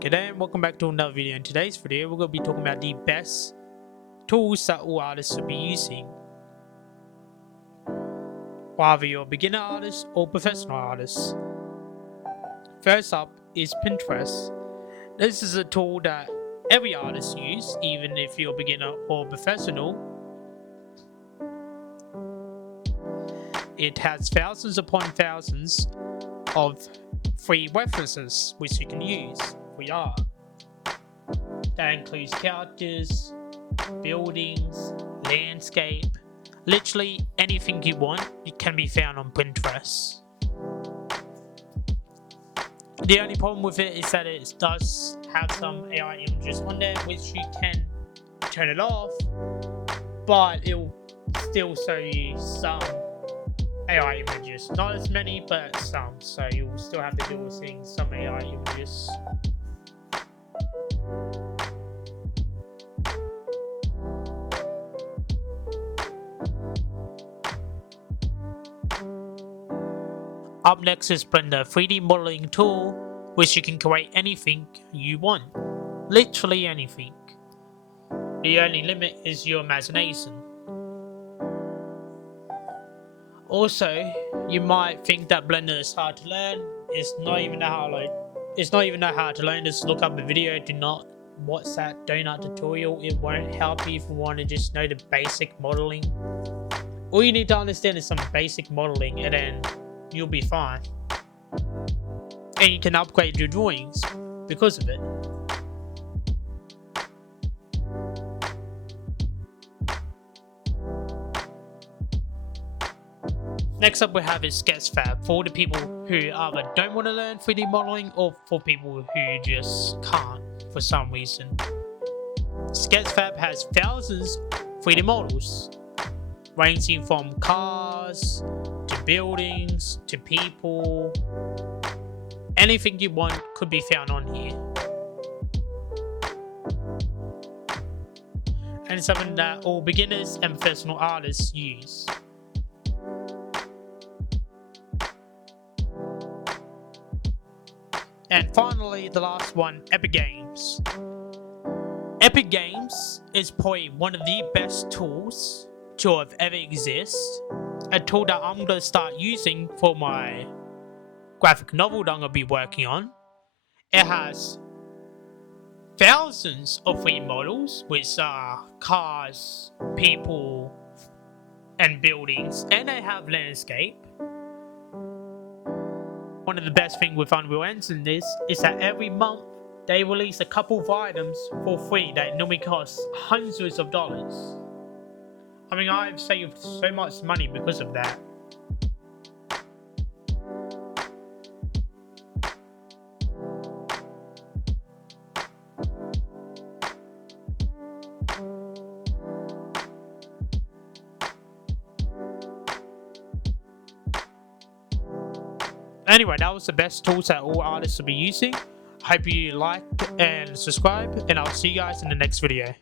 G'day and welcome back to another video. In today's video, we're going to be talking about the best tools that all artists should be using. Whether you're a beginner artist or professional artist. First up is Pinterest. This is a tool that every artist uses, even if you're a beginner or professional. It has thousands upon thousands of free references which you can use for your art. That includes characters, buildings, landscape, literally anything you want. It can be found on Pinterest. The only problem with it is that it does have some AI images on there which you can turn it off, but it will still show you some AI images. Not as many, but some. So you'll still have to deal with seeing some AI images. Up next is Blender 3D modeling tool, which you can create anything you want. Literally anything. The only limit is your imagination. Also, you might think that Blender is hard to learn. It's not even that hard to learn. Just look up a video. Do not watch that donut tutorial. It won't help you if you want to just know the basic modeling. All you need to understand is some basic modeling, and then you'll be fine. And you can upgrade your drawings because of it. Next up we have is Sketchfab for the people who either don't want to learn 3D modeling or for people who just can't for some reason. Sketchfab has thousands of 3D models, ranging from cars to buildings to people. Anything you want could be found on here. And it's something that all beginners and professional artists use. And finally, the last one, Epic Games. Epic Games is probably one of the best tools to have ever exist. A tool that I'm going to start using for my graphic novel that I'm going to be working on. It has thousands of 3D models, which are cars, people, and buildings, and they have landscape. One of the best things with Unreal Engine is that every month they release a couple of items for free that normally cost hundreds of dollars. I mean, I've saved so much money because of that. Anyway, that was the best tools that all artists will be using. Hope you like and subscribe, and I'll see you guys in the next video.